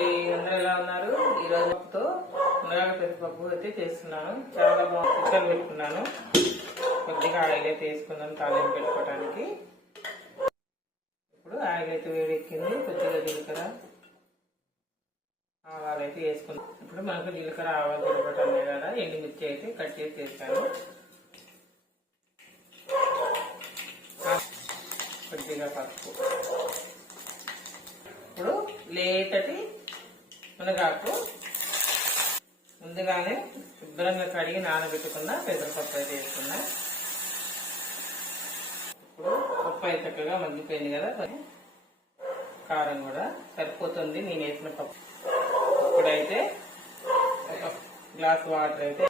అండి, అందరూ ఎలా ఉన్నారు? ఈరోజు పప్పుతో మునగాకు పెసరపప్పు అయితే చేస్తున్నాను. చాలా బాగుంది. కుక్కర్ పెట్టుకున్నాను. కొద్దిగా ఆయిల్ అయితే వేసుకున్నాను తాలింపు పెట్టుకోవడానికి. ఇప్పుడు ఆయిల్ అయితే వేడెక్కింది. కొద్దిగా జీలకర్ర ఆవాలు అయితే వేసుకున్నాం. ఇప్పుడు మనకు జీలకర్ర ఆవాలు తిరగటం కదా, ఎండుమిర్చి అయితే కట్ చేసి వేసాను. కొద్దిగా పసుపు. ఇప్పుడు లేతటి మునగాకు ముందుగానే శుభ్రంగా కడిగి నానబెట్టుకున్న పెసరపప్పు అయితే వేసుకున్నా. ఇప్పుడు పప్పు అయితే చక్కగా మగ్గిపోయింది కదా, కారం కూడా సరిపోతుంది నేను వేసిన పప్పు. ఇప్పుడైతే ఒక గ్లాస్ వాటర్ అయితే